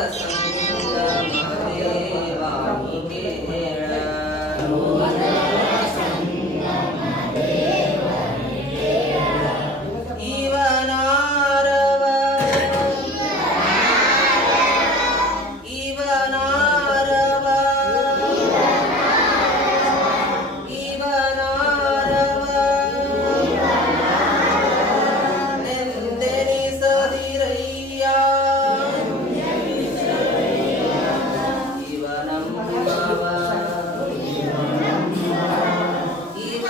ಕೂಡಲ